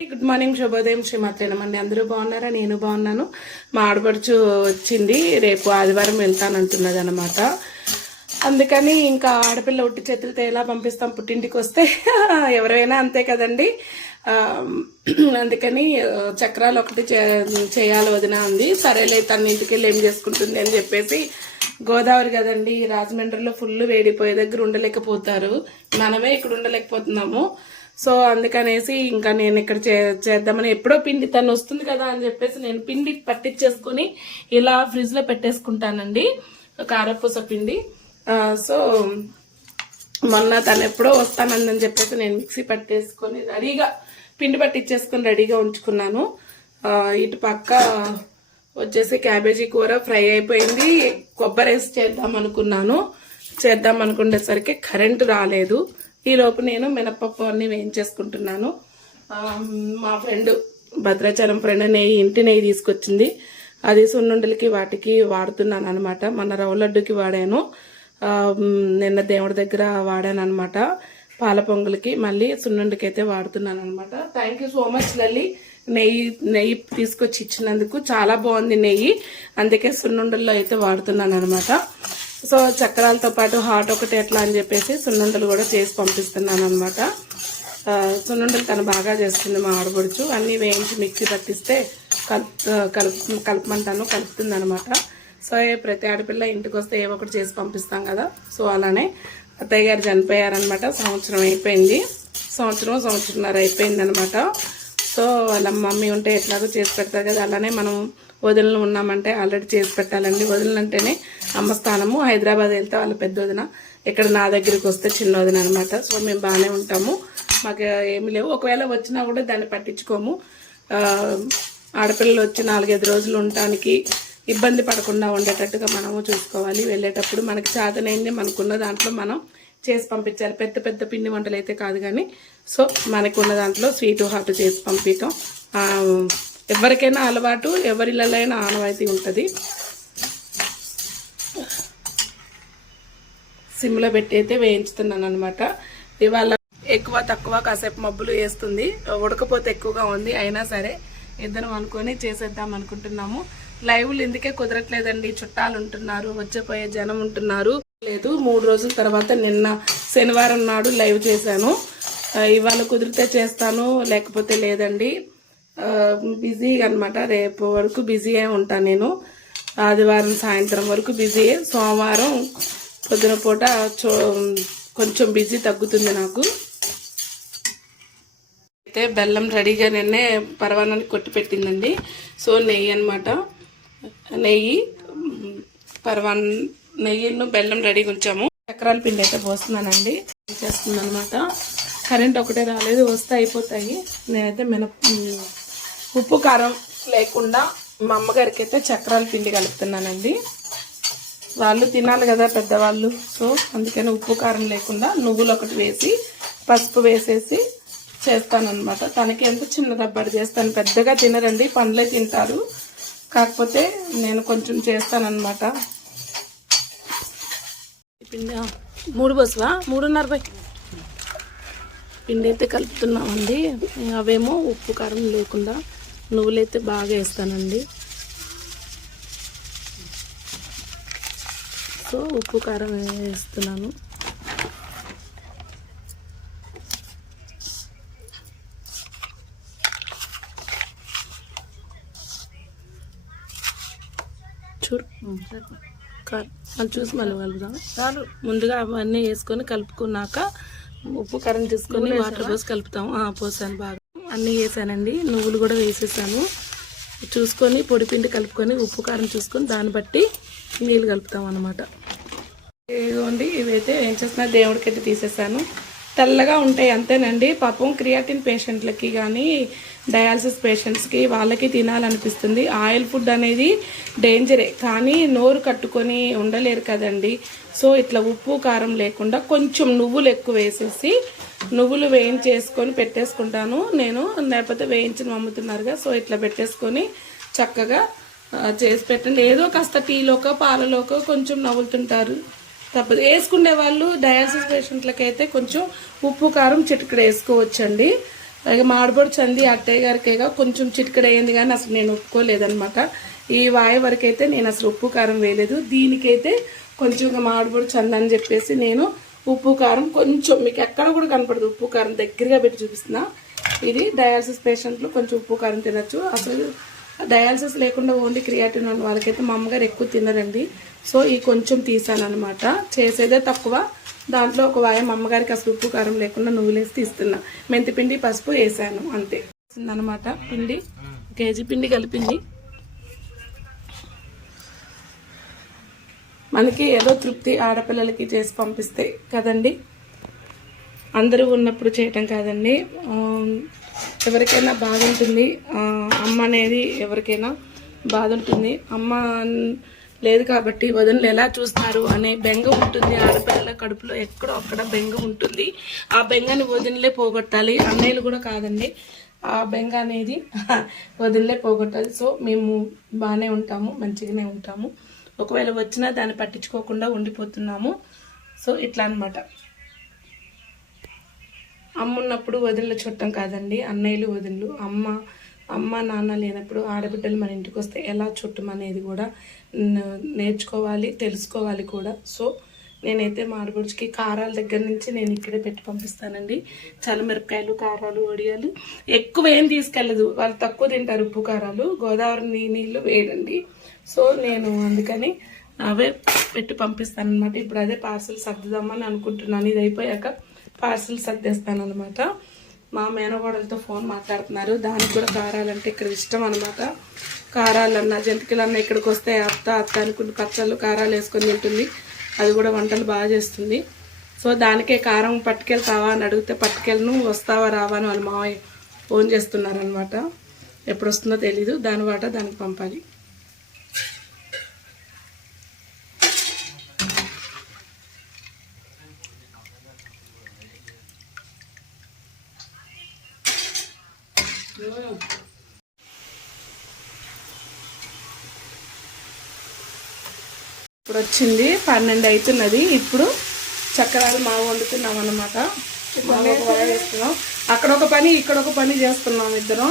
Good morning, శుభోదయం, శ్రీమాత్రేనమండి. అందరూ బాగున్నారా? నేను బాగున్నాను. మా ఆడపడుచు వచ్చింది, రేపు ఆదివారం వెళ్తానంటున్నది అనమాట. అందుకని ఇంకా ఆడపిల్ల ఉట్టి చేతులతో ఎలా పంపిస్తాం పుట్టింటికి వస్తే ఎవరైనా అంతే కదండి. అందుకని చక్రాలు ఒకటి చేయాలి వదిన ఉంది. సరేలే, తన ఇంటికి వెళ్ళి ఏం చేసుకుంటుంది అని చెప్పేసి, గోదావరి కదండి, రాజమండ్రిలో ఫుల్ వేడిపోయే దగ్గర ఉండలేకపోతారు, మనమే ఇక్కడ ఉండలేకపోతున్నాము. సో అందుకనేసి ఇంకా నేను ఇక్కడ చేద్దామని, ఎప్పుడో పిండి తను వస్తుంది కదా అని చెప్పేసి నేను పిండి పట్టించేసుకుని ఇలా ఫ్రిడ్జ్ లో పెట్టేసుకుంటానండి, కారపూస పిండి. సో మొన్న తను ఎప్పుడో వస్తానందని చెప్పేసి నేను మిక్సీ పట్టేసుకొని రెడీగా పిండి పట్టించేసుకొని రెడీగా ఉంచుకున్నాను. ఇటు పక్క వచ్చేసి క్యాబేజీ కూర ఫ్రై అయిపోయింది. కొబ్బరి వేసి చేద్దాం అనుకునేసరికి కరెంటు రాలేదు. ఈలోపు నేను మినపప్పు అన్ని వేయించేసుకుంటున్నాను. మా ఫ్రెండ్, భద్రాచలం ఫ్రెండ్, ఇంటి నెయ్యి తీసుకొచ్చింది. అది సున్నుండలకి వాటికి వాడుతున్నాను అనమాట. మన రవ్వ లడ్డుకి వాడాను, నిన్న దేవుడి దగ్గర వాడాను అనమాట. పాల పొంగల్కి, మళ్ళీ సున్నుండకి అయితే వాడుతున్నాను అనమాట. Thank you so much Lalli, నెయ్యి తీసుకొచ్చి ఇచ్చినందుకు. చాలా బాగుంది నెయ్యి, అందుకే సున్నుండల్లో అయితే వాడుతున్నాను అనమాట. సో చక్రాలతో పాటు హాట్ ఒకటి ఎట్లా అని చెప్పేసి సున్నుండలు కూడా చేసి పంపిస్తున్నాను అనమాట. సున్నుండలు తను బాగా చేస్తుంది మా ఆడపడుచు. అన్నీ వేయించి మిక్సీ పట్టిస్తే కలుపుమంటాను, కలుపుతుంది అనమాట. సో ప్రతి ఆడపిల్ల ఇంటికి వస్తే ఏవో ఒకటి చేసి పంపిస్తాం కదా. సో అలానే అత్తయ్య గారు చనిపోయారనమాట. సంవత్సరం అయిపోయింది, సంవత్సరంన్నర అయిపోయింది అనమాట. సో వాళ్ళ మమ్మీ ఉంటే ఎట్లాగో చేసి పెడతారు కదా, అలానే మనం వదినలు ఉన్నామంటే ఆల్రెడీ చేసి పెట్టాలండి. వదినలు అంటేనే అమ్మ స్థానము. హైదరాబాద్ వెళ్తే వాళ్ళ పెద్ద వదిన, ఇక్కడ నా దగ్గరికి వస్తే చిన్న వదిన అనమాట. సో మేము బాగానే ఉంటాము, మాకు ఏమి లేవు. ఒకవేళ వచ్చినా కూడా దాన్ని పట్టించుకోము. ఆడపిల్లలు వచ్చి 4-5 రోజులు ఉండటానికి ఇబ్బంది పడకుండా ఉండేటట్టుగా మనము చూసుకోవాలి. వెళ్ళేటప్పుడు మనకి చేతనైంది మనకున్న దాంట్లో మనం చేసి పంపించాలి. పెద్ద పిండి వంటలు అయితే కాదు కానీ, సో మనకున్న దాంట్లో స్వీటు హాట్ చేసి పంపించటం ఎవరికైనా అలవాటు, ఎవరిళ్ళైనా ఆనవాయితీ ఉంటుంది. సిమ్లో పెట్టి అయితే వేయించుతున్నాను అనమాట. ఇవాళ ఎక్కువ తక్కువ కాసేపు మబ్బులు వేస్తుంది, ఉడకపోతే ఎక్కువగా ఉంది. అయినా సరే ఇద్దరం అనుకొని చేసేద్దాం అనుకుంటున్నాము. లైవ్లు ఎందుకే కుదరట్లేదండి, చుట్టాలు ఉంటున్నారు, వచ్చేపోయే జనం ఉంటున్నారు. లేదు, 3 రోజుల తర్వాత నిన్న శనివారం నాడు లైవ్ చేశాను. ఇవాళ కుదిరితే చేస్తాను, లేకపోతే లేదండి. బిజీ అనమాట. రేపు వరకు బిజీయే ఉంటాను నేను. ఆదివారం సాయంత్రం వరకు బిజీయే. సోమవారం పొద్దున పూట కొంచెం బిజీ తగ్గుతుంది నాకు. అయితే బెల్లం రెడీగా నిన్నే పరవానానికి కొట్టి పెట్టిందండి. సో నెయ్యి అనమాట, నెయ్యిను బెల్లం రెడీగా ఉంచాము. చక్రాల పిండి అయితే పోస్తున్నానండి, చేస్తుంది అనమాట. కరెంట్ ఒకటే రాలేదు, వస్తే అయిపోతాయి. నేనైతే ఉప్పు కారం లేకుండా మా అమ్మగారికి అయితే చక్రాల పిండి కలుపుతున్నానండి. వాళ్ళు తినాలి కదా పెద్దవాళ్ళు. సో అందుకని ఉప్పు కారం లేకుండా నువ్వులు ఒకటి వేసి పసుపు వేసేసి చేస్తానన్నమాట. తనకి ఎంత చిన్న దబ్బడి చేస్తాను, పెద్దగా తినరండి, పండ్లే తింటారు. కాకపోతే నేను కొంచెం చేస్తానన్నమాట. పిండి 3 బస్సువా 3:30 పిండి అయితే కలుపుతున్నామండి. అవేమో ఉప్పు కారం లేకుండా నువ్వులైతే బాగా వేస్తానండి. సో ఉప్పు కారం వేస్తున్నాను. అది చూసి మళ్ళీ కలుపుదాం. చాలు, ముందుగా అవన్నీ వేసుకొని కలుపుకున్నాక ఉప్పు కారం తీసుకొని వాటర్ పోసి కలుపుతాము. పోసాను, బాగా అన్నీ వేసానండి. నువ్వులు కూడా వేసేసాను. చూసుకొని పొడిపిండి కలుపుకొని ఉప్పు కారం చూసుకొని దాన్ని బట్టి నీళ్ళు కలుపుతాం అన్నమాట. ఇదిగోండి, ఇవైతే ఏం చేస్తున్నా, దేవుడికైతే తీసేసాను. తెల్లగా ఉంటాయి అంతేనండి. పాపం క్రియాటిన్ పేషెంట్లకి కానీ డయాలసిస్ పేషెంట్స్కి వాళ్ళకి తినాలనిపిస్తుంది. ఆయిల్ ఫుడ్ అనేది డేంజరే, కానీ నోరు కట్టుకొని ఉండలేరు కదండి. సో ఇట్లా ఉప్పు కారం లేకుండా కొంచెం నువ్వులు ఎక్కువ వేసేసి నువ్వులు వేయించేసుకొని పెట్టేసుకుంటాను నేను. లేకపోతే వేయించిన అమ్ముతున్నారుగా, సో ఇట్లా పెట్టేసుకొని చక్కగా చేసి పెట్టండి. ఏదో కాస్త టీలోకో పాలలోకో కొంచెం నవ్వులుతుంటారు, తప్పదు. వేసుకునే వాళ్ళు డయాలసిస్ పేషెంట్లకైతే కొంచెం ఉప్పు కారం చిటికెడు వేసుకోవచ్చండి. అలాగే మాడిపొడి చంది అత్తయ్య గారికేగా కొంచెం చిటికెడు అయ్యింది కానీ అసలు నేను ఒప్పుకోలేదనమాట. ఈ వాయ వరకైతే నేను అసలు ఉప్పు కారం వేయలేదు. దీనికైతే కొంచెం మాడిపొడి చంది అని చెప్పేసి నేను ఉప్పు కారం కొంచెం, మీకు ఎక్కడ కూడా కనపడదు ఉప్పు కారం, దగ్గరగా పెట్టి చూపిస్తున్నా. ఇది డయాలసిస్ పేషెంట్లు కొంచెం ఉప్పు కారం తినచ్చు. అసలు డయాలసిస్ లేకుండా ఓన్లీ క్రియాటిన్ ఉన్న వాళ్ళకైతే మా అమ్మగారు ఎక్కువ తినరండి. సో ఈ కొంచెం తీసాను అనమాట. చేసేదే తక్కువ, దాంట్లో ఒక వాయ మా అమ్మగారికి అసలు ఉప్పు కారం లేకుండా నువ్వులేసి తీస్తున్నా. మెంతిపిండి పసుపు వేసాను అంతే అనమాట. పిండి కేజీ పిండి కలిపింది. మనకి ఏదో తృప్తి ఆడపిల్లలకి చేసి పంపిస్తే కదండి, అందరూ ఉన్నప్పుడు చేయటం కాదండి. ఎవరికైనా బాధ ఉంటుంది, అమ్మ అనేది ఎవరికైనా బాధ ఉంటుంది. అమ్మ లేదు కాబట్టి వదినలు ఎలా చూస్తారు అనే బెంగ ఉంటుంది. ఆడపిల్లల కడుపులో ఎక్కడో అక్కడ బెంగ ఉంటుంది. ఆ బెంగని వదినలే పోగొట్టాలి, అన్నయ్యలు కూడా కాదండి. ఆ బెంగ అనేది వదినలే పోగొట్టాలి. సో మేము బాగానే ఉంటాము, మంచిగానే ఉంటాము. ఒకవేళ వచ్చినా దాన్ని పట్టించుకోకుండా ఉండిపోతున్నాము. సో ఇట్లా అనమాట. అమ్మ ఉన్నప్పుడు వదినలు చుట్టం కాదండి, అన్నయ్యలు వదినలు. అమ్మ నాన్న లేనప్పుడు ఆడబిడ్డలు మన ఇంటికి వస్తే ఎలా చుట్టం అనేది కూడా నేర్చుకోవాలి, తెలుసుకోవాలి కూడా. సో నేనైతే మాడబుడికి కారాల దగ్గర నుంచి నేను ఇక్కడే పెట్టి పంపిస్తానండి. చల్లమిరపకాయలు, కారాలు, వడియాలు ఎక్కువ ఏం తీసుకెళ్ళదు, వాళ్ళు తక్కువ తింటారు ఉప్పు కారాలు. గోదావరి నీళ్ళు వేయడండి. సో నేను అందుకని అవే పెట్టి పంపిస్తాను అనమాట. ఇప్పుడు అదే పార్సల్ సర్దుదామని అనుకుంటున్నాను. ఇది అయిపోయాక పార్సల్ సర్దేస్తాను అనమాట. మా మేనగోడలతో ఫోన్ మాట్లాడుతున్నారు. దానికి కూడా కారాలంటే ఇక్కడ ఇష్టం అనమాట. కారాలన్నా జంతికలన్నా ఇక్కడికి వస్తే అత్త అనుకుని పచ్చళ్ళు కారాలు వేసుకొని తింటుంది. అది కూడా వంటలు బాగా చేస్తుంది. సో దానికే కారం పట్టుకెళ్తావా అని అడిగితే పట్టుకెళ్ళను, వస్తావా రావా అని వాళ్ళ మావయ్య ఫోన్ చేస్తున్నారనమాట. ఎప్పుడు వస్తుందో తెలీదు, దాని వాట దానికి పంపాలి. ఇప్పుడు వచ్చింది 12 అవుతున్నది. ఇప్పుడు చక్రాలు మావ వండుతున్నాం అన్నమాట. వేస్తున్నాం, అక్కడ ఒక పని ఇక్కడ ఒక పని చేస్తున్నాం ఇద్దరం.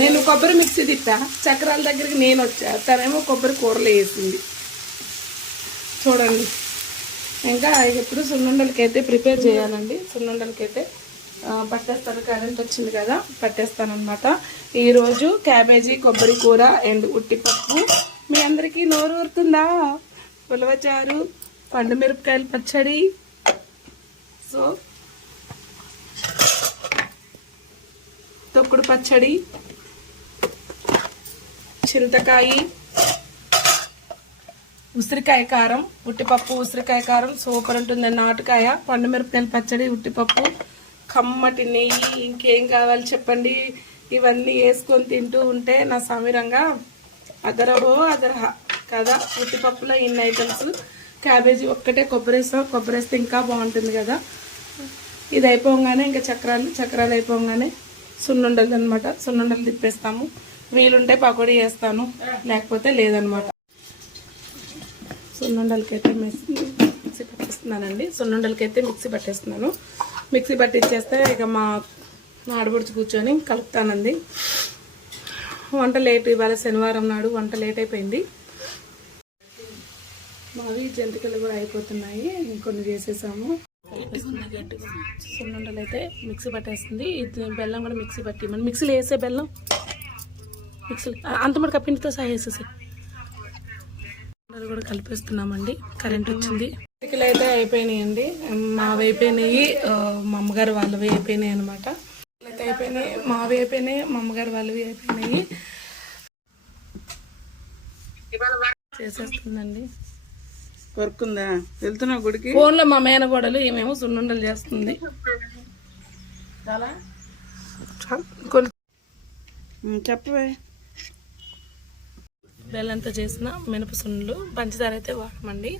నేను కొబ్బరి మిక్సీ తిట్టా, చక్రాల దగ్గరికి నేను వచ్చా, తనేమో కొబ్బరి కూరలు వేసింది. చూడండి. ఇంకా ఇప్పుడు సున్నుండలకైతే ప్రిపేర్ చేయాలండి. సున్నుండలకైతే పట్టేస్తాను, కరెంట్ వచ్చింది కదా, పట్టేస్తాను అనమాట. ఈరోజు క్యాబేజీ, కొబ్బరి కూర అండ్ ఉట్టిపప్పు. మీ అందరికీ నోరు ఊరుతుందా? ఉలవచారు, పండు మిరపకాయల పచ్చడి, సో తొక్కుడు పచ్చడి, చింతకాయ, ఉసిరికాయ కారం, ఉట్టిపప్పు ఉసిరికాయ కారం సూపర్ ఉంటుంది. నాటుకాయ, పండు మిరపకాయల పచ్చడి, ఉట్టిపప్పు, కమ్మటి నెయ్యి, ఇంకేం కావాలి చెప్పండి. ఇవన్నీ వేసుకొని తింటూ ఉంటే నా సమీరంగా అదరహో అదరహ కదా. ఉట్టిపప్పులో ఇన్ని ఐటమ్స్. క్యాబేజీ ఒక్కటే కొబ్బరి వేస్తే ఇంకా బాగుంటుంది కదా. ఇది అయిపోగానే ఇంకా చక్రాలు అయిపోగానే సున్నుండలు అనమాట. సున్నుండలు తిప్పేస్తాము. వీలుంటే పకోడీ వేస్తాను, లేకపోతే లేదనమాట. సున్నుండలకైతే మిక్సీ పట్టేస్తున్నానండి. సున్నుండలకైతే మిక్సీ పట్టేస్తున్నాను. మిక్సీ పట్టించేస్తే ఇక మా ఆడబుడిచి కూర్చొని కలుపుతానండి. వంట లేట్, ఇవాళ శనివారం నాడు వంట లేట్ అయిపోయింది. మావి జంతికలు కూడా అయిపోతున్నాయి, ఇంకొన్ని చేసేసాము. సున్నుండలు అయితే మిక్సీ పట్టేస్తుంది. ఇది బెల్లం కూడా మిక్సీ పట్టి, మనం మిక్సీలో వేసే బెల్లం మిక్సీలో అంత మరి పిండితో సహా వేసేసి కూడా కలిపేస్తున్నామండి. కరెంట్ వచ్చింది. జంతికలు అయితే అయిపోయినాయండి. మావి అయిపోయినాయి, మా అమ్మగారు వాళ్ళవి అయిపోయినాయి అనమాట. అయితే అయిపోయినాయి, మావి అయిపోయినాయి, మా అమ్మగారు వాళ్ళవి అయిపోయినాయి. చేసేస్తుందండి. వర్క్ ఉందా? వెళ్తున్నా గుడికి. ఫోన్లో మా మేనగోడలు ఏమేమో సున్నుండలు చేస్తుంది. చెప్పవే. బెల్లంతో చేసిన మినప సున్నులు, పంచదార అయితే వాడమండి.